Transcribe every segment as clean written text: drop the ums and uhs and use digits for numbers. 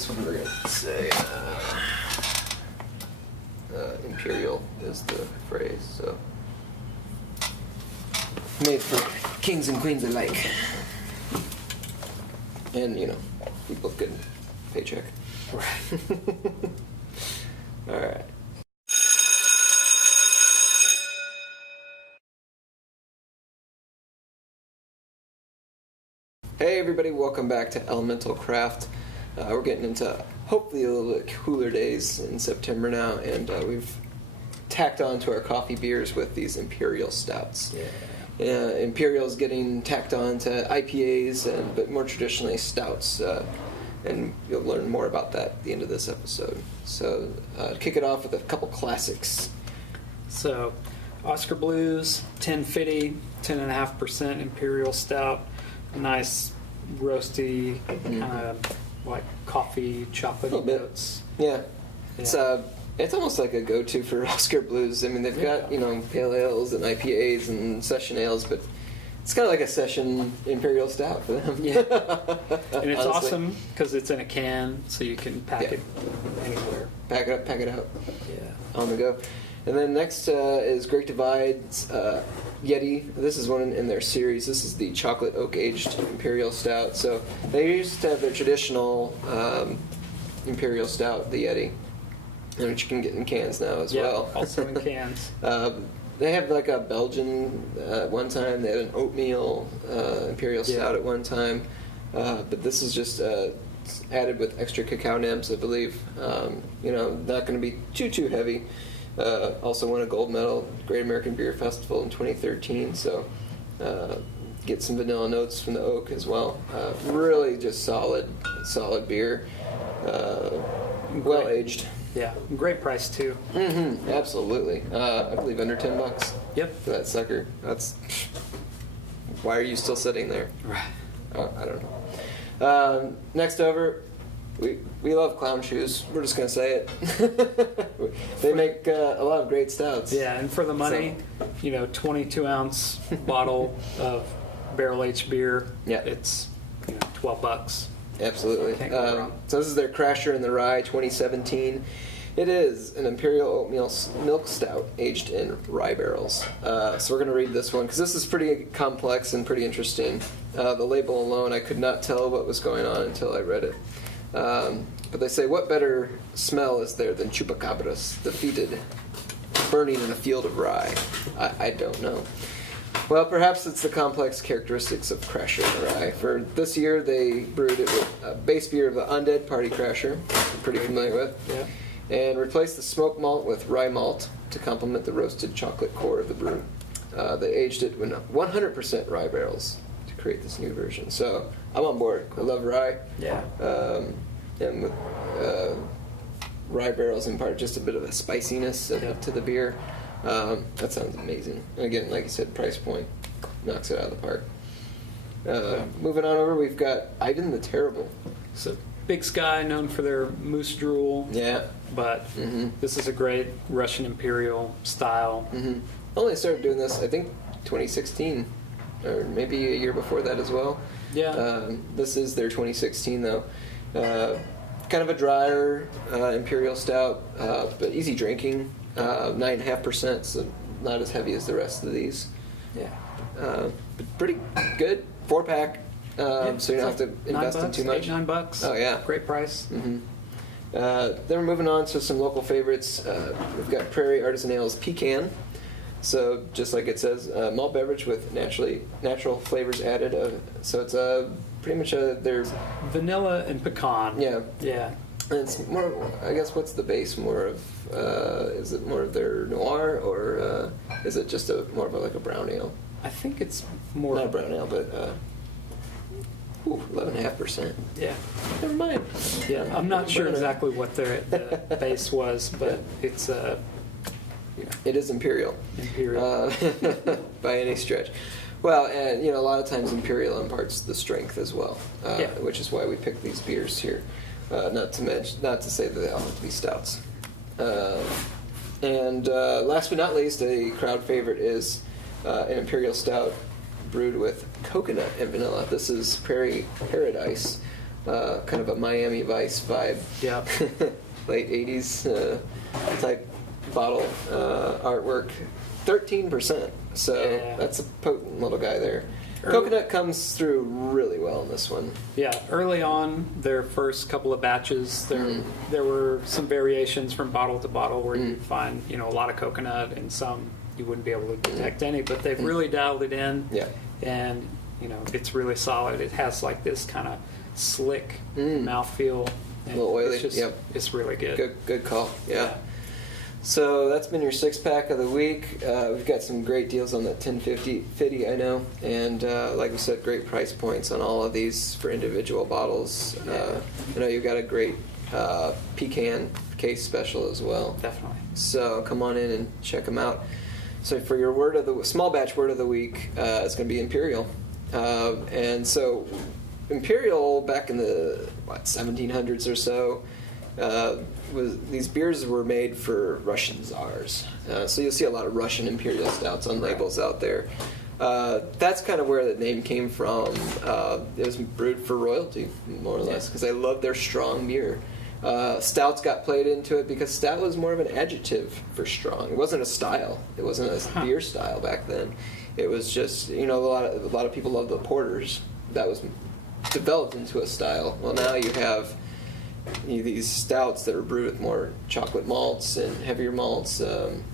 this one we're gonna say Imperial is the phrase, so made for kings and queens alike, and you know, we both get a paycheck. Right. All right. Hey everybody, welcome back to Elemental Craft. We're getting into hopefully a little bit cooler days in September now, and we've tacked on to our coffee beers with these Imperial Stouts. Yeah. Imperial's getting tacked on to IPAs, but more traditionally Stouts, and you'll learn more about that at the end of this episode. So kick it off with a couple classics. So Oskar Blues, 10 Fidy, 10.5% Imperial Stout. Nice roasty kind of like coffee chocolatey notes. Yeah. It's almost like a go-to for Oskar Blues. I mean, they've got pale ales and IPAs and session ales, but it's kind of like a session Imperial Stout for them. Yeah. And it's awesome because it's in a can, so you can pack it anywhere. Pack it up, pack it out. Yeah. On the go. And then next is Great Divide's Yeti. This is one in their series. This is the chocolate oak aged Imperial Stout. So they used to have their traditional Imperial Stout, the Yeti, which you can get in cans now as well. Also in cans. They have like a Belgian at one time. They had an oatmeal Imperial Stout at one time. But this is just added with extra cacao nibs, I believe. Not going to be too heavy. Also won a gold medal at the Great American Beer Festival in 2013, so get some vanilla notes from the oak as well. Really just solid beer, well aged. Yeah, great price too. Mm-hmm, absolutely. I believe under $10. Yep. For that sucker. That's why are you still sitting there? Right. I don't know. Next over. We love clown shoes. We're just going to say it. They make a lot of great stouts. Yeah, and for the money, 22-ounce bottle of barrel-aged beer, it's $12. Absolutely. Can't go wrong. So this is their Crasher in the Rye 2017. It is an Imperial Oatmeal Milk Stout aged in rye barrels. So we're going to read this one because this is pretty complex and pretty interesting. The label alone, I could not tell what was going on until I read it. But they say, what better smell is there than chupacabras defeated, burning in a field of rye? I don't know. Well, perhaps it's the complex characteristics of Crasher in the Rye. For this year, they brewed it with a base beer of the Undead Party Crasher, I'm pretty familiar with, and replaced the smoked malt with rye malt to complement the roasted chocolate core of the brew. They aged it in 100% rye barrels to create this new version. So I'm on board. I love rye. Yeah. And with rye barrels impart just a bit of a spiciness to the beer. That sounds amazing. And again, like you said, price point knocks it out of the park. Moving on over, we've got Ivan the Terrible. So Big Sky, known for their moose drool. Yeah. But this is a great Russian Imperial style. Mm-hmm. Only started doing this, I think, 2016, or maybe a year before that as well. Yeah. This is their 2016, though. Kind of a drier Imperial Stout, but easy drinking. 9.5%, so not as heavy as the rest of these. Yeah. But pretty good. 4-pack, so you don't have to invest in too much. $9. Oh, yeah. Great price. Mm-hmm. Then we're moving on to some local favorites. We've got Prairie Artisan Ales Pecan. So just like it says, malt beverage with natural flavors added. So it's pretty much their vanilla and pecan. Yeah. Yeah. And it's more, I guess, what's the base more of? Is it more of their noir, or is it just more of like a brown ale? I think it's more... Not a brown ale, but 11.5%. Yeah. Never mind. Yeah, I'm not sure exactly what the base was, but it's... It is Imperial. Imperial. By any stretch. Well, and a lot of times Imperial imparts the strength as well, which is why we pick these beers here. Not to say that they all have to be stouts. And last but not least, a crowd favorite is an Imperial Stout brewed with coconut and vanilla. This is Prairie Paradise. kind of a Miami Vice vibe. Yeah. Late 80s type bottle artwork. 13%. So that's a potent little guy there. Coconut comes through really well in this one. Yeah, early on, their first couple of batches, there were some variations from bottle to bottle where you'd find, a lot of coconut, and some you wouldn't be able to detect any, but they've really dialed it in. Yeah. And, it's really solid. It has like this kind of slick mouthfeel. A little oily. It's just, it's really good. Good call. Yeah. So that's been your 6-pack of the week. We've got some great deals on that 1050 Fidy, I know, and like we said, great price points on all of these for individual bottles. I know you've got a great pecan case special as well. Definitely. So come on in and check them out. So for your small batch word of the week, it's going to be Imperial, and so Imperial back in the 1700s or so. These beers were made for Russian czars. So you'll see a lot of Russian Imperial Stouts on labels out there. That's kind of where the name came from. It was brewed for royalty, more or less, because they loved their strong beer. Stouts got played into it because stout was more of an adjective for strong. It wasn't a style. It wasn't a beer style back then. It was just, a lot of people love the porters. That was developed into a style. Well, now you have these stouts that are brewed with more chocolate malts and heavier malts, and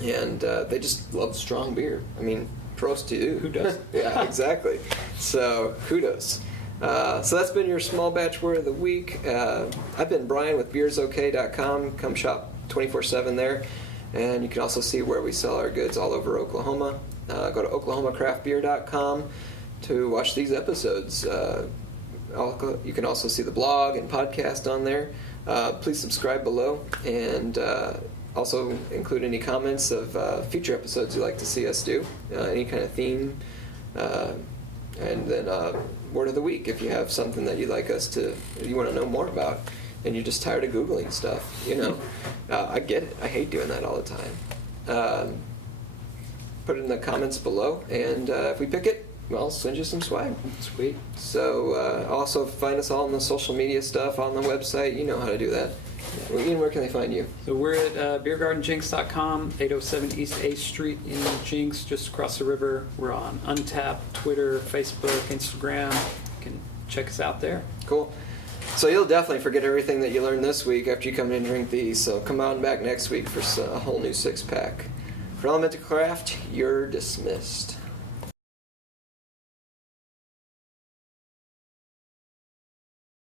they just love strong beer. I mean, prost to you. Who doesn't? Yeah, exactly. So kudos. So that's been your small batch word of the week. I've been Brian with beersok.com. Come shop 24/7 there, and you can also see where we sell our goods all over Oklahoma. Go to oklahomacraftbeer.com to watch these episodes. You can also see the blog and podcast on there. Please subscribe below, and also include any comments of future episodes you'd like to see us do, any kind of theme, and then word of the week if you have something that you'd like you want to know more about, and you're just tired of Googling stuff. I get it. I hate doing that all the time. Put it in the comments below, and if we pick it, I'll send you some swag. Sweet. So also find us all on the social media stuff, on the website. You know how to do that. Well, Ian, where can they find you? So we're at beergardenjinx.com, 807 East 8th Street in Jinx, just across the river. We're on Untappd, Twitter, Facebook, Instagram. You can check us out there. Cool. So you'll definitely forget everything that you learned this week after you come in and drink these. So come on back next week for a whole new 6-pack. For Elemental Craft, you're dismissed.